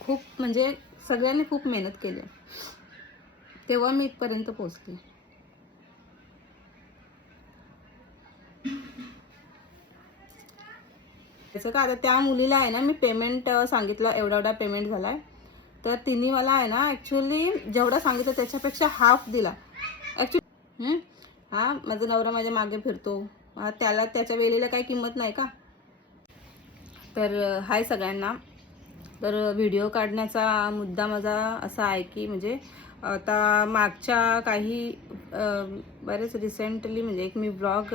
खूप म्हणजे सगळ्यांनी खूप मेहनत केली, तेव्हा मी इथपर्यंत पोहोचले. त्याचं का आता त्या मुलीला आहे ना मी पेमेंट सांगितलं, एवढा एवढा पेमेंट झालाय, तर तिने मला आहे ना ॲक्च्युली जेवढा सांगितलं त्याच्यापेक्षा हाफ दिला ॲक्च्युली. हा, माझा नवरा माझ्या मागे फिरतो, त्याला त्याच्या वेळेला काही किंमत नाही का? तर हाय सगळ्यांना. तर व्हिडिओ काढण्याचा मुद्दा माझा असा आहे की म्हणजे आता मागच्या काही बरेच रिसेंटली म्हणजे एक मी ब्लॉग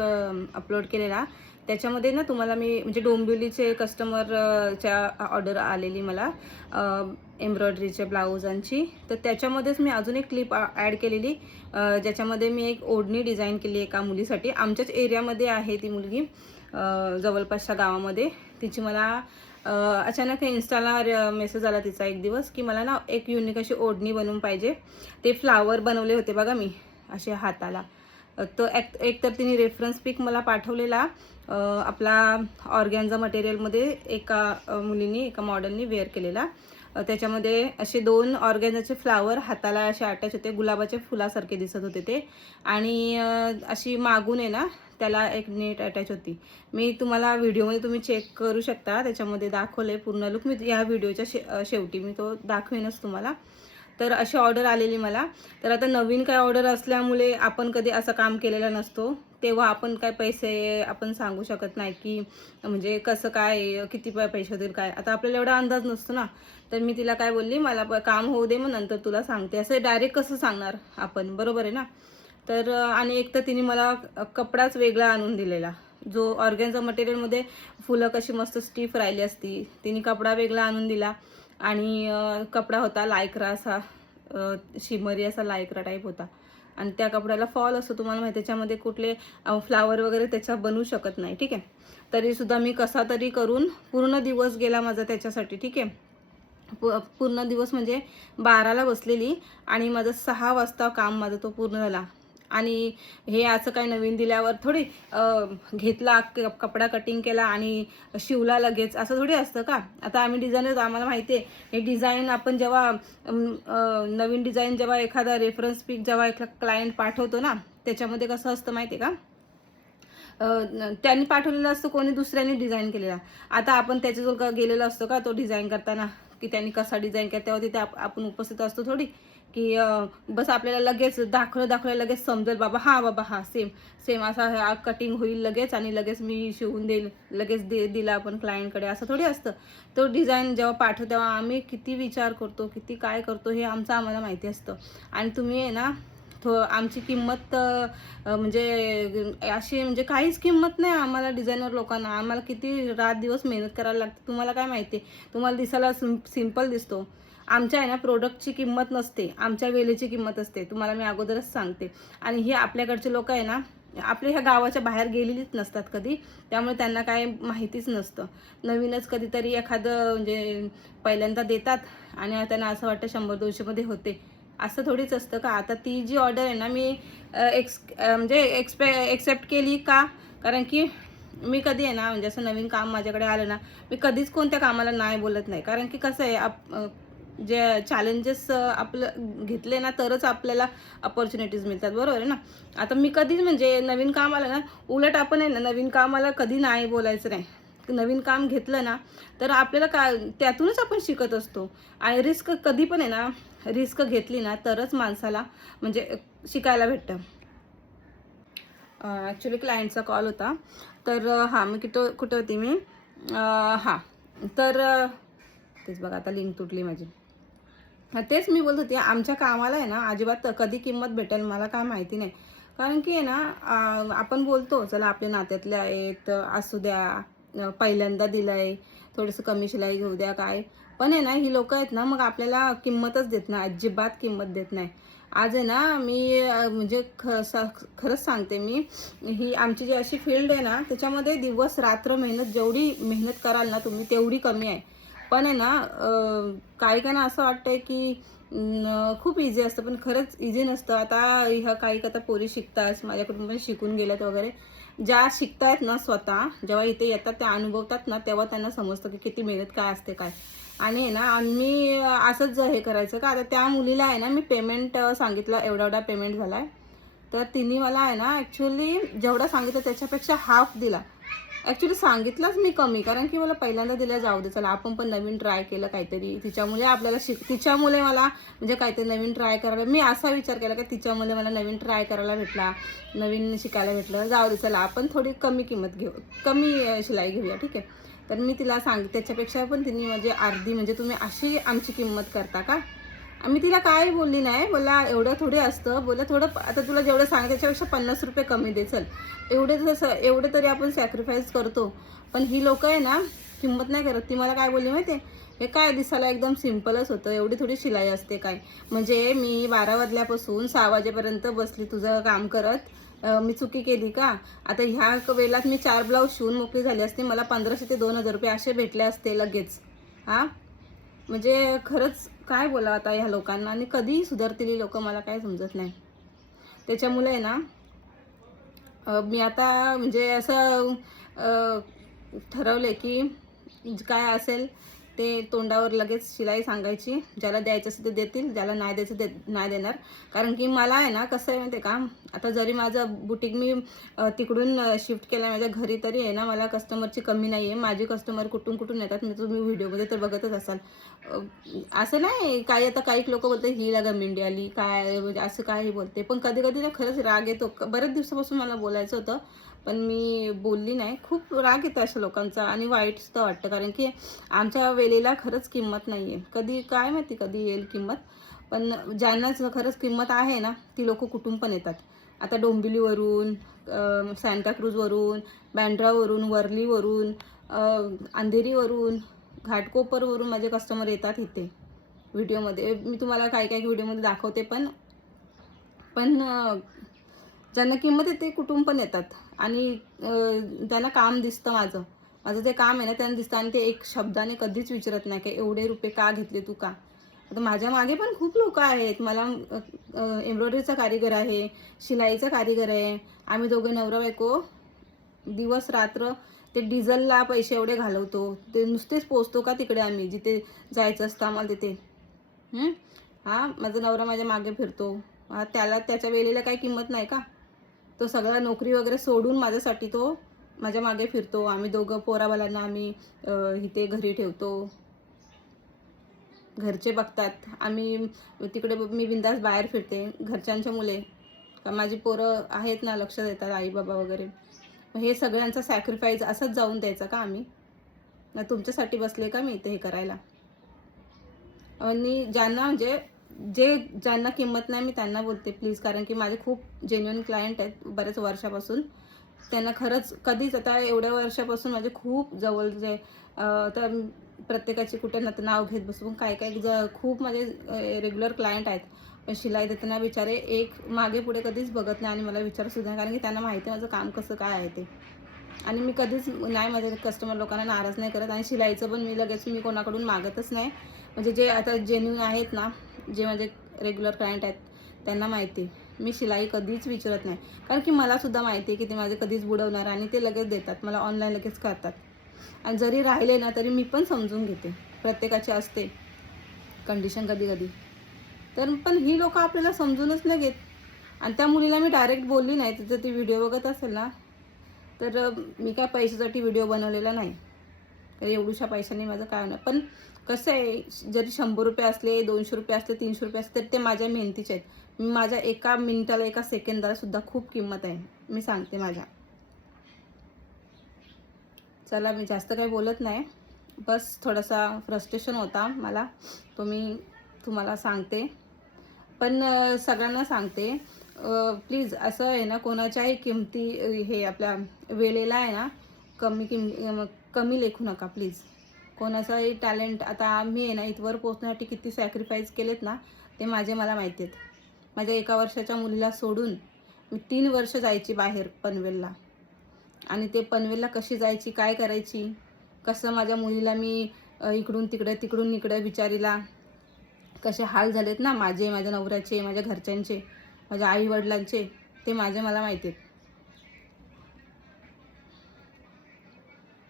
अपलोड केलेला, त्याच्यामध्ये ना तुम्हाला मी म्हणजे डोंबिवलीचे कस्टमरच्या ऑर्डर आलेली मला एम्ब्रॉयडरीच्या ब्लाऊजांची, तर त्याच्यामध्येच मी अजून एक क्लिप ॲड केलेली ज्याच्यामध्ये मी एक ओढणी डिझाईन केली एका मुलीसाठी. आमच्याच एरियामध्ये आहे ती मुलगी, जवळपासच्या गावामध्ये. तिची मला अचानक इंस्टाला मेसेज आला तिचा एक दिवस की मला ना एक युनिक अशी ओढणी बनवून पाहिजे. ते फ्लावर बनवले होते बघा मी असे हाताला. तो एक तर तिने रेफरन्स पिक मला पाठवलेला आपला ऑर्गॅन्झा मटेरियलमध्ये एका मुलीने एका मॉडेलनी वेअर केलेला. त्याच्यामध्ये असे 2 ऑर्गॅन्झाचे फ्लावर हाताला असे अटॅच होते, गुलाबाच्या फुलासारखे दिसत होते ते, आणि अशी मागून आहे ना त्याला एक नेट अटॅच होती. मी तुम्हाला व्हिडिओमध्ये तुम्ही चेक करू शकता, त्याच्यामध्ये दाखवले पूर्ण लुक. मी या व्हिडिओच्या शेवटी मी तो दाखवेनच तुम्हाला. तर अशी ऑर्डर आलेली मला. तर आता नवीन काय ऑर्डर असल्यामुळे आपण कधी असं काम केलेलं नसतो, तेव्हा आपण काय पैसे आपण सांगू शकत नाही की म्हणजे कसं काय किती पैसे होतील काय, आता आपल्याला एवढा अंदाज नसतो ना. तर मी तिला काय बोलली, मला काम होऊ दे मग नंतर तुला सांगते, असं डायरेक्ट कसं सांगणार आपण, बरोबर आहे ना. तर आणि एक तर तिने मला कपडाच वेगळा आणून दिलेला, जो ऑर्गॅन्झा मटेरियलमध्ये फुलं कशी मस्त स्टिफ राहिली असती, तिने कपडा वेगळा आणून दिला. आणि कपडा होता लायक्रा असा, शिमरी असा लायक्रा टाईप होता. आणि त्या कपड्याला फॉल असतो तुम्हाला माहिती, त्याच्यामध्ये कुठले फ्लावर वगैरे त्याच्या बनवू शकत नाही, ठीक आहे. तरीसुद्धा मी कसा तरी करून पूर्ण दिवस गेला माझा त्याच्यासाठी, ठीक आहे. पूर्ण दिवस म्हणजे 12ला बसलेली आणि माझं 6 वाजता काम माझं तो पूर्ण झाला. आणि हे असं काही नवीन दिल्यावर थोडी घेतला कपडा कटिंग केला आणि शिवला लगेच, असं थोडी असतं का. आता आम्ही डिझायनर, आम्हाला माहिती आहे हे डिझाईन आपण जेव्हा नवीन डिझाईन जेव्हा एखादा रेफरन्स पिक जेव्हा एखादा क्लायंट पाठवतो ना, त्याच्यामध्ये कसं असतं माहिती आहे का, त्यांनी पाठवलेलं असतं, कोणी दुसऱ्यांनी डिझाईन केलेला. आता आपण त्याच्याजवळ गेलेलो असतो का तो डिझाईन करताना, की त्यांनी कसा डिझाईन केला, तेव्हा तिथे आपण उपस्थित असतो थोडी, की बस आपल्याला लगेच दाखवलं लगेच समजेल, बाबा हा सेम सेम असा कटिंग होईल लगेच आणि लगेच मी शिवून देईल, लगेच दिला आपण क्लायंटकडे, असं थोडी असतं. तो डिझाईन जेव्हा पाठवतो तेव्हा आम्ही किती विचार करतो, किती काय करतो हे आम्हाला माहिती असतं. आणि तुम्ही आहे ना आमची किंमत म्हणजे अशी म्हणजे काहीच किंमत नाही आम्हाला डिझायनर लोकांना. आम्हाला किती रात दिवस मेहनत करायला लागते, तुम्हाला काय माहिती. तुम्हाला दिसायला सिंपल दिसतो, आमच्या आहे ना प्रोडक्टची किंमत नसते, आमच्या वेळेची किंमत असते, तुम्हाला मी अगोदरच सांगते. आणि हे आपल्याकडचे लोक आहे ना, आपल्या ह्या गावाच्या बाहेर गेलेलीच नसतात कधी, त्यामुळे त्यांना काय माहितीच नसतं. नवीनच कधीतरी एखादं म्हणजे पहिल्यांदा देतात आणि त्यांना असं वाटतं 100-200 मध्ये होते, असं थोडीच असतं का. आता ती जी ऑर्डर आहे ना मी म्हणजे एक्सेप्ट केली का, कारण की मी कधी आहे ना म्हणजे असं नवीन काम माझ्याकडे आलं ना, मी कधीच कोणत्या कामाला नाही बोलत नाही. कारण की कसं आहे, जे चॅलेंजेस आपलं घेतले ना तरच आपल्याला अपॉर्च्युनिटीज मिळतात, बरोबर आहे ना. आता मी कधीच म्हणजे नवीन काम आलं ना, उलट आपण आहे ना नवीन कामाला कधी नाही बोलायचं नाही. नवीन काम घेतलं ना तर आपल्याला काय त्यातूनच आपण शिकत असतो. आणि रिस्क कधी पण आहे ना, रिस्क घेतली ना तरच माणसाला म्हणजे शिकायला भेटतं. ॲक्च्युली क्लायंटचा कॉल होता. तर हां, मी कुठं होती मी, हां. तर तेच बघा आता लिंक तुटली माझी. तेच मी बोलत होते, आमच्या कामाला आहे ना अजिबात कधी किंमत भेटेल मला काय माहिती नाही. कारण की आहे ना आपण बोलतो चला आपल्या नात्यातले आहेत, असू द्या, पहिल्यांदा दिलंय, थोडंसं कमी शिलाई घेऊ द्या काय. पण आहे ना ही लोक आहेत ना मग आपल्याला किंमतच देत नाही, अजिबात किंमत देत नाही. आज आहे ना मी म्हणजे खरंच सांगते मी, ही आमची जी अशी फील्ड आहे ना त्याच्यामध्ये दिवस रात्र मेहनत, जेवढी मेहनत कराल ना तुम्ही तेवढी कमी आहे. पण आहे ना काही काहींना असं वाटतंय की खूप इझी असतं, पण खरंच इझी नसतं. आता ह्या काही आता पोरी शिकतात माझ्याकडून पण शिकून गेल्यात वगैरे, ज्या शिकतायत ना स्वतः, जेव्हा इथे येतात त्या अनुभवतात ना, तेव्हा त्यांना समजतं की किती मेहनत काय असते काय. आणि आहे ना आम्ही असंच हे करायचं का, आता त्या मुलीला आहे ना मी पेमेंट सांगितलं, एवढा एवढा पेमेंट झाला आहे. तर तिने मला आहे ना ॲक्च्युली जेवढा सांगितलं त्याच्यापेक्षा हाफ दिला. ॲक्च्युली सांगितलंच मी कमी, कारण की मला पहिल्यांदा दिला, जाऊ दे चला आपण पण नवीन ट्राय केलं काहीतरी, तिच्यामुळे आपल्याला तिच्यामुळे मला म्हणजे काहीतरी नवीन ट्राय करायला, मी असा विचार केला की तिच्यामुळे मला नवीन ट्राय करायला भेटला, नवीन शिकायला भेटलं, जाऊ दे चला आपण थोडी कमी किंमत घेऊ, कमी शिलाई घेऊया, ठीक आहे. तर मी तिला त्याच्यापेक्षा पण तिने म्हणजे अर्धी, म्हणजे तुम्ही अशी आमची किंमत करता का. मी तिला काय बोलली नाही, बोला एवढं थोडे असतं, बोला थोडं आता तुला जेवढं सांग त्याच्यापेक्षा 50 रुपये कमी दे चल. एवढे तरी आपण सॅक्रिफाईस करतो. पण ही लोक आहे ना किंमत नाही करत. ती मला काय बोलली माहिती आहे, हे काय दिसायला एकदम सिम्पलच होतं, एवढी थोडी शिलाई असते काय. म्हणजे मी 12 वाजल्यापासून 6 वाजेपर्यंत बसली तुझं काम करत, मी चुकी केली का. आता ह्या वेळेला मी 4 ब्लाऊज शिवून मोकळी झाली असते, मला 1500 ते 2000 रुपये असे भेटले असते लगेच. हां म्हणजे खरंच काय बोला आता ह्या लोकांना, आणि कधीही सुधारतील लोक मला काय समजत नाही. त्याच्यामुळे आहे ना मी आता म्हणजे असं ठरवले की काय असेल ते तोंडावर लगेच शिलाई सांगायची, ज्याला द्यायचं असेल ते देतील, ज्याला नाही द्यायचं नाही देणार. कारण की मला आहे ना कसं आहे माहिती आहे का, आता जरी माझं बुटीक मी तिकडून शिफ्ट केलं माझ्या घरी, तरी आहे ना मला कस्टमरची कमी नाही आहे. माझे कस्टमर कुठून येतात, मी तुम्ही व्हिडिओमध्ये तर बघतच असाल. असं नाही काही, आता काही लोक बोलतात ही लागा मेंढी आली काय, म्हणजे असं काही बोलते, पण कधी कधी ना खरंच राग येतो. बऱ्याच दिवसापासून मला बोलायचं होतं पण मी बोलली नाही. खूप राग येतो अशा लोकांचा आणि वाईट सुद्धा वाटतं, कारण की आमच्या वेळेला खरंच किंमत नाही आहे. कधी काय माहिती कधी येईल किंमत, पण ज्यांनाच खरंच किंमत आहे ना ती लोक कुठून पण येतात. आता डोंबिवलीवरून, सांताक्रूजवरून, बँड्रावरून, वर्लीवरून, अंधेरीवरून, घाटकोपरवरून माझे कस्टमर येतात इथे. व्हिडिओमध्ये मी तुम्हाला काही काही व्हिडिओमध्ये दाखवते, पण पण ज्यांना किंमत येते कुठून पण येतात. आणि त्यांना काम दिसतं, माझं जे काम आहे ना त्यांना दिसतं, आणि ते एक शब्दाने कधीच विचारत नाही की एवढे रुपये का घेतले तू का. आता माझ्या मागे पण खूप लोक आहेत. मला एम्ब्रॉयडरीचा कारीगर आहे, शिलाईचा कारीगर आहे. आम्ही दोघे नवरा बायको दिवस रात्र ते डिझेलला पैसे एवढे घालवतो, ते नुसतेच पोचतो का तिकडे आम्ही जिथे जायचं असतं आम्हाला तिथे. हां माझा नवरा माझ्या मागे फिरतो, त्याला त्याच्या वेळेला काही किंमत नाही का. तो सगळा नोकरी वगैरे सोडून माझ्यासाठी तो माझ्या मागे फिरतो. आम्ही दोघं पोराबालांना आम्ही इथे घरी ठेवतो, घरचे बघतात. आम्ही तिकडे मी बिंदास बाहेर फिरते, घरच्यांच्या मुले का माझी पोरं आहेत ना, लक्ष देतात आई बाबा वगैरे. हे सगळ्यांचा सॅक्रिफाईस असंच जाऊन द्यायचा का आम्ही. तुमच्यासाठी बसले का मी इथे हे करायला. आणि ज्यांना म्हणजे ज्यांना किंमत नाही मी त्यांना बोलते प्लीज, कारण की माझे खूप जेन्युइन क्लायंट आहेत बऱ्याच वर्षापासून. त्यांना खरंच कधीच, आता एवढ्या वर्षापासून माझे खूप जवळचे, तर प्रत्येकाची कुठे ना नाव घेत बसू, काय खूप माझे रेग्युलर क्लायंट आहेत. पण शिलाई देताना बिचारे एक मागे पुढे कधीच बघत नाही आणि मला विचारसुद्धा नाही, कारण की त्यांना माहिती आहे माझं काम कसं काय आहे ते. आणि मी कधीच नाही माझ्या कस्टमर लोकांना नाराज नाही करत. आणि शिलाईचं पण मी कोणाकडून मागतच नाही. म्हणजे जे आता जेन्युइन आहेत ना, जे माझे रेग्युलर क्लायंट आहेत त्यांना माहिती मी शिलाई कधीच विचारत नाही, कारण की मलासुद्धा माहिती आहे की ते माझे कधीच बुडवणार आणि ते लगेच देतात मला, ऑनलाईन लगेच करतात. आणि जरी राहिले ना तरी मी पण समजून घेते, प्रत्येकाची असते कंडिशन कधी कधी. तर पण ही लोक आपल्याला समजूनच नाही घेत. आणि त्या मुलीला मी डायरेक्ट बोलली नाही, तिचं ती व्हिडिओ बघत असेल ना, तर मी काय पैशासाठी व्हिडिओ बनवलेला नाही, तर एवढ्याशा पैशाने माझं काय नाही. पण कसं आहे, जरी 100 रुपये असले, 200 रुपये असले, 300 रुपये असले, तर ते माझ्या मेहनतीचे आहेत. माझ्या एका मिनिटाला, एका सेकंदाला सुद्धा खूप किंमत आहे, मी सांगते माझ्या. चला मी जास्त काही बोलत नाही, बस थोडासा फ्रस्ट्रेशन होता मला, तो मी तुम्हाला सांगते. पण सगळ्यांना सांगते प्लीज असं आहे ना, कोणाच्याही किमती हे आपल्या वेळेला आहे ना कमी लेखू नका प्लीज. कोणाचाही टॅलेंट, आता मी आहे ना इथवर पोचण्यासाठी किती सॅक्रिफाईस केलेत ना ते मला माहिती आहेत. माझ्या 1 वर्षाच्या मुलीला सोडून मी 3 वर्ष जायची बाहेर पनवेलला, आणि ते पनवेलला कशी जायची, काय करायची, कसं माझ्या मुलीला मी इकडून तिकडून इकडे बिचारीला कसे हाल झालेत ना माझे, माझ्या नवऱ्याचे, माझ्या घरच्यांचे, माझ्या आई वडिलांचे, ते मला माहिती आहेत.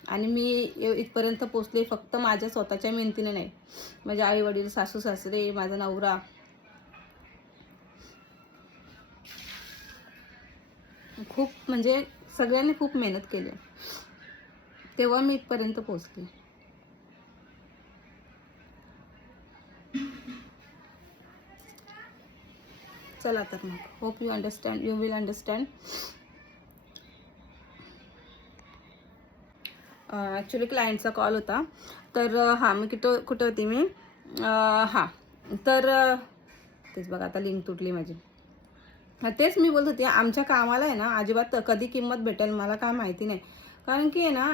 आणि मी इथपर्यंत पोचले फक्त माझ्या स्वतःच्या मेहनतीने नाही. माझे आई वडील, सासू सासरे, माझा नवरा, खूप म्हणजे सगळ्यांनी खूप मेहनत केली, तेव्हा मी इथपर्यंत पोचले. चला तर मग, hope you understand, you will understand. Actually क्लायंटचा कॉल होता. तर हां, मी कुठं होती मी, हां, तर तेच बघा, आता लिंक तुटली माझी. तेच मी बोलत होते, आमच्या कामाला आहे ना अजिबात कधी किंमत भेटेल मला काय माहिती नाही. कारण की आहे ना,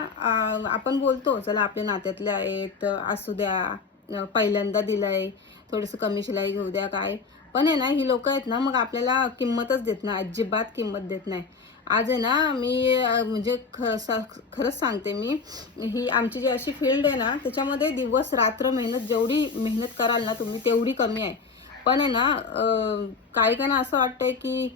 आपण बोलतो चला आपल्या नात्यातले आहेत, असू द्या, पहिल्यांदा दिलं आहे, थोडंसं कमी शिलाई घेऊ द्या काय. पण आहे ना, ही लोकं आहेत ना, मग आपल्याला किंमतच देत नाही, अजिबात किंमत देत नाही. आज आहे ना मी म्हणजे खरंच सांगते मी, ही आमची जी अशी फील्ड आहे ना, त्याच्यामध्ये दिवस रात्र मेहनत, जेवढी मेहनत कराल ना तुम्ही तेवढी कमी आहे. पण आहे ना, काही काहींना असं वाटतंय की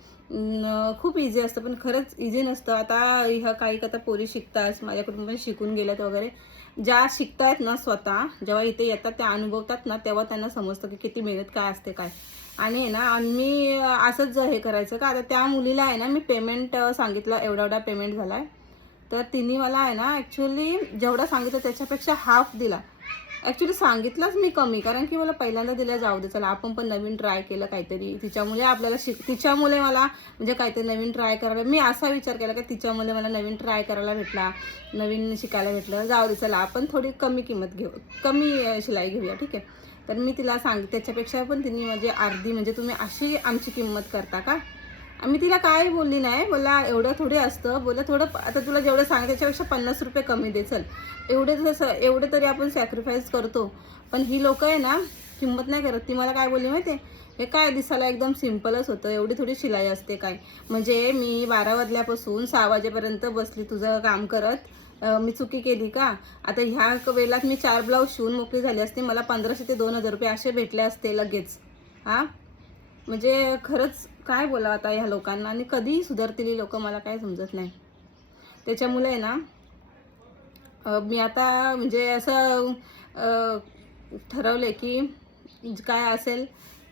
खूप इझी असतं, पण खरंच इझी नसतं. आता ह्या काही आता पोरी शिकतात, माझ्याकडून पण शिकून गेल्यात वगैरे. ज्या शिकतायत ना स्वतः, जेव्हा इथे येतात त्या अनुभवतात ना, तेव्हा त्यांना समजतं की किती मेहनत काय असते काय. आणि आहे ना, आम्ही असंच हे करायचं का, आता त्या मुलीला आहे ना मी पेमेंट सांगितलं, एवढा एवढा पेमेंट झाला आहे. तर तिने मला आहे ना ॲक्च्युली जेवढा सांगितलं त्याच्यापेक्षा हाफ दिला. ॲक्च्युली सांगितलंच मी कमी, कारण की मला पहिल्यांदा दिल्या, जाऊ दे चला आपण पण नवीन ट्राय केलं काहीतरी, तिच्यामुळे आपल्याला तिच्यामुळे मला म्हणजे काहीतरी नवीन ट्राय करायला, मी असा विचार केला की तिच्यामुळे मला नवीन ट्राय करायला भेटला, नवीन शिकायला भेटलं, जाऊ दे चला आपण थोडी कमी किंमत घेऊ, कमी शिलाई घेऊया, ठीक आहे. तर मी तिला त्याच्यापेक्षा पण तिने म्हणजे अर्धी, म्हणजे तुम्ही अशी आमची किंमत करता का. आम्ही तिला काय बोलली नाही, बोला एवढं थोडे असतं, बोला थोडं आता तुला जेवढं सांग त्याच्यापेक्षा 50 रुपये कमी दे चल, एवढे तरी आपण सॅक्रिफाईस करतो. पण ही लोक आहे ना किंमत नाही करत. ती मला काय बोलली माहिती आहे, हे काय दिसायला एकदम सिम्पलच होतं, एवढी थोडी शिलाई असते काय. म्हणजे मी 12 वाजल्यापासून 6 वाजेपर्यंत बसली तुझं काम करत, मी चुकी केली का. आता ह्या वेळेला मी 4 ब्लाऊज शिवून मोकळी झाली असते, मला 1500 ते 2000 रुपये असे भेटले असते लगेच. हां, म्हणजे खरंच काय बोला आता ह्या लोकांना, आणि कधी सुधारतील लोक मला काय समजत नाही. त्याच्यामुळे आहे ना, मी आता म्हणजे असं ठरवले की काय असेल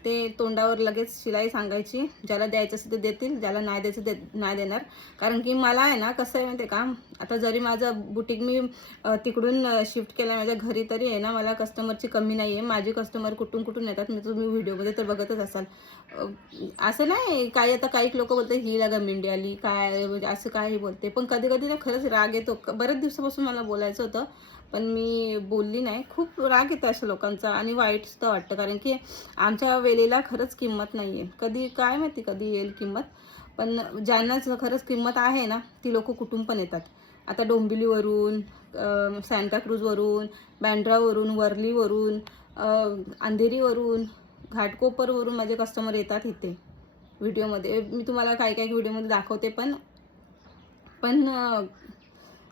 ते तोंडावर लगेच शिलाई सांगायची, ज्याला द्यायचं असेल ते देतील, ज्याला नाही द्यायचं नाही देणार. कारण की मला आहे ना कसं आहे माहिती आहे का, आता जरी माझं बुटीक मी तिकडून शिफ्ट केलं माझ्या घरी, तरी आहे ना मला कस्टमरची कमी नाही आहे. माझे कस्टमर कुठून कुठून येतात, मी तुम्ही व्हिडिओमध्ये तर बघतच असाल. असं नाही, काही आता काही लोक बोलते ही लागा मिंडी आली काय, म्हणजे असं काही बोलते. पण कधी कधी ना खरंच राग येतो. बऱ्याच दिवसापासून मला बोलायचं होतं पण मी बोलली नाही. खूप राग येतो अशा लोकांचा आणि वाईट सुद्धा वाटतं, कारण की आमच्या वेळेला खरंच किंमत नाही आहे. कधी काय माहिती कधी येईल किंमत. पण ज्यांना खरंच किंमत आहे ना, ती लोक कुठून पण येतात. आता डोंबिवलीवरून, सांताक्रूजवरून, बँड्रावरून, वर्लीवरून, अंधेरीवरून, घाटकोपरवरून माझे कस्टमर येतात इथे व्हिडिओमध्ये. मी तुम्हाला काही काही व्हिडिओमध्ये दाखवते. पण पण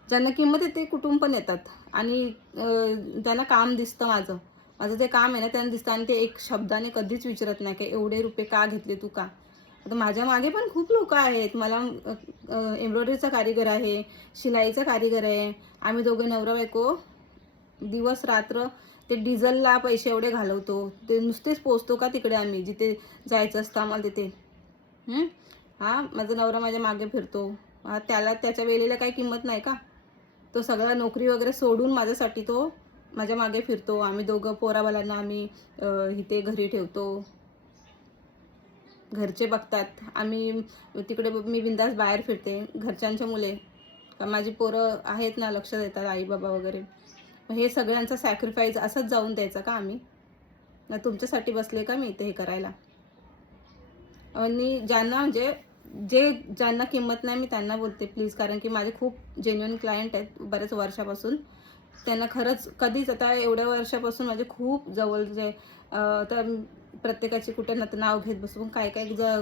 ज्यांना किंमत येते कुठून पण येतात आणि त्यांना काम दिसतं. माझं जे काम आहे ना त्यांना दिसतं, आणि ते एक शब्दाने कधीच विचारत नाही की एवढे रुपये का घेतले तू का. आता माझ्या मागे पण खूप लोक आहेत. मला एम्ब्रॉयडरीचा कारीगर आहे, शिलाईचा कारीगर आहे. आम्ही दोघे नवरा बायको दिवस रात्र ते डिझेलला पैसे एवढे घालवतो. ते नुसतेच पोचतो का तिकडे, आम्ही जिथे जायचं असतं आम्हाला तिथे. हां, माझा नवरा माझ्या मागे फिरतो. त्याला त्याच्या वेळेला काही किंमत नाही का. तो सगळा नोकरी वगैरे सोडून माझ्यासाठी तो माझ्या मागे फिरतो. आम्ही दोघं पोराबालांना आम्ही इथे घरी ठेवतो, घरचे बघतात. आम्ही तिकडे मी बिंदास बाहेर फिरते. घरच्यांच्या मुले माझी पोरं आहेत ना, लक्ष देतात आई बाबा वगैरे. हे सगळ्यांचा सॅक्रिफाईस असंच जाऊन द्यायचा का आम्ही. तुमच्यासाठी बसले का मी इथे हे करायला. आणि ज्यांना म्हणजे ज्यांना किंमत नाही मी त्यांना बोलते प्लीज, कारण की माझे खूप जेन्युइन क्लायंट आहेत बऱ्याच वर्षापासून. त्यांना खरंच कधीच, आता एवढ्या वर्षापासून माझे खूप जवळचे, तर प्रत्येकाची कुठे नाव घेत बसून काय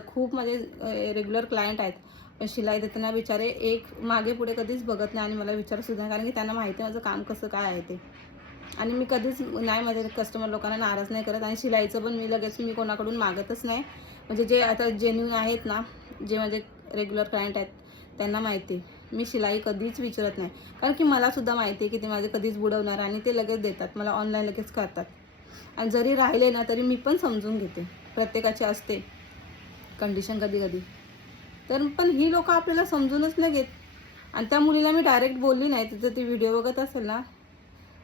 खूप माझे रेग्युलर क्लायंट आहेत. पण शिलाई देताना बिचारे एक मागे पुढे कधीच बघत नाही आणि मला विचारसुद्धा, कारण की त्यांना माहिती आहे माझं काम कसं काय आहे ते. आणि मी कधीच नाही माझ्या कस्टमर लोकांना नाराज नाही करत. आणि शिलाईचं पण मी कोणाकडून मागतच नाही. म्हणजे जे आता जेन्युइन आहेत ना, जे माझे रेग्युलर क्लायंट आहेत त्यांना माहिती मी शिलाई कधीच विचारत नाही, कारण की मलासुद्धा माहिती आहे की ते माझे कधीच बुडवणार आणि ते लगेच देतात मला, ऑनलाईन लगेच करतात. आणि जरी राहिले ना तरी मी पण समजून घेते, प्रत्येकाची असते कंडिशन कधी कधी. तर पण ही लोकं आपल्याला समजूनच नाही घेत. आणि त्या मुलीला मी डायरेक्ट बोलली नाही, तिचं ती व्हिडिओ बघत असेल ना,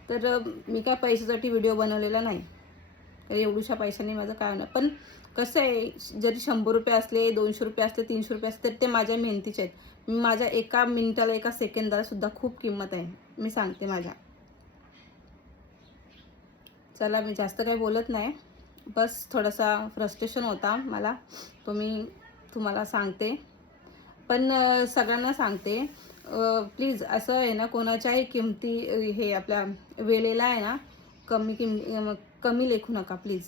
तर मी काय पैशासाठी व्हिडिओ बनवलेला नाही, तर एवढ्याशा पैशाने माझं काय होणार. पण कसं आहे, जरी 100 रुपये असले, 200 रुपये असले, 300 रुपये असले, तर ते माझ्या मेहनतीचे आहेत. माझ्या एका मिनिटाला, एका सेकंदाला सुद्धा खूप किंमत आहे, मी सांगते माझ्या. चला, मी जास्त काही बोलत नाही, बस थोडासा फ्रस्ट्रेशन होता मला, तो मी तुम्हाला सांगते. पण सगळ्यांना सांगते, प्लीज असं आहे ना, कोणाच्याही किमती हे आपल्या वेळेला आहे ना कमी लेखू नका प्लीज.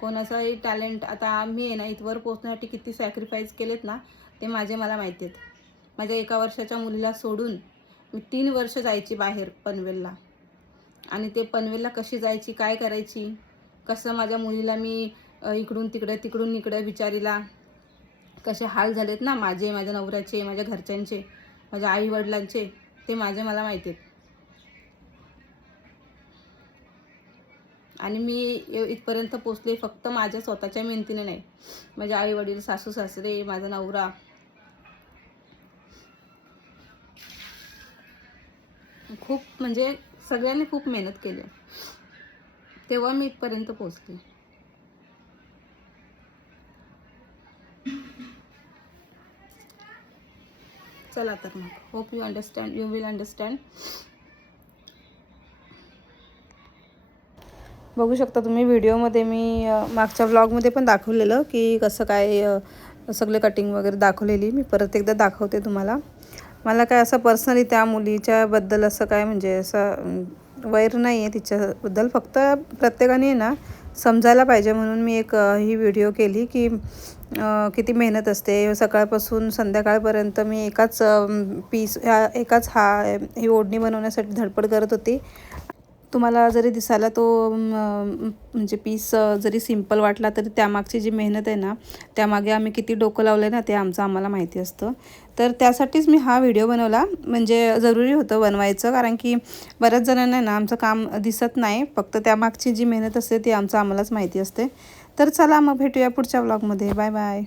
कोणाचाही टॅलेंट, आता मी आहे ना इथवर पोचण्यासाठी किती सॅक्रिफाईस केलेत ना, ते मला माहिती आहेत. माझ्या 1 वर्षाच्या मुलीला सोडून मी 3 वर्ष जायची बाहेर पनवेलला, आणि ते पनवेलला कशी जायची, काय करायची, कसं माझ्या मुलीला मी इकडून तिकडे तिकडून इकडे बिचारीला कसे हाल झालेत ना माझे, माझ्या नवऱ्याचे, माझ्या घरच्यांचे, माझ्या आईवडिलांचे, ते मला माहिती आहेत. आणि मी इथपर्यंत पोचले फक्त माझ्या स्वतःच्या मेहनतीने नाही, माझे आईवडील, सासू सासरे, माझा नवरा, खूप म्हणजे सगळ्यांनी खूप मेहनत केली, तेव्हा मी इथपर्यंत पोचले. चला तर मग, hope you understand, you will understand. बघू शकता तुम्ही व्हिडिओमध्ये, मी मागच्या व्लॉगमध्ये पण दाखवलेलं की कसं काय सगळे कटिंग वगैरे दाखवलेली. मी परत एकदा दाखवते तुम्हाला. मला काय असं पर्सनली त्या मुलीच्याबद्दल असं काय म्हणजे असं वैर नाही आहे तिच्याबद्दल, फक्त प्रत्येकाने ना समजायला पाहिजे म्हणून मी एक ही व्हिडिओ केली की किती मेहनत असते. सकाळपासून संध्याकाळपर्यंत मी एकाच ही ओढणी बनवण्यासाठी धडपड करत होती. तुम्हाला जरी दिसायला तो म्हणजे पीस जरी सिंपल वाटला, तरी त्यामागची जी मेहनत आहे ना, त्यामागे आम्ही किती डोकं लावलं आहे ना, ते आम्हाला माहिती असतं. तर त्यासाठीच मी हा व्हिडिओ बनवला, म्हणजे जरुरी होतं बनवायचं, कारण की बऱ्याच जणांना ना आमचं काम दिसत नाही, फक्त त्यामागची जी मेहनत असते ती आम्हालाच माहिती असते. तर चला मग भेटूया पुढच्या व्लॉगमध्ये. Bye bye.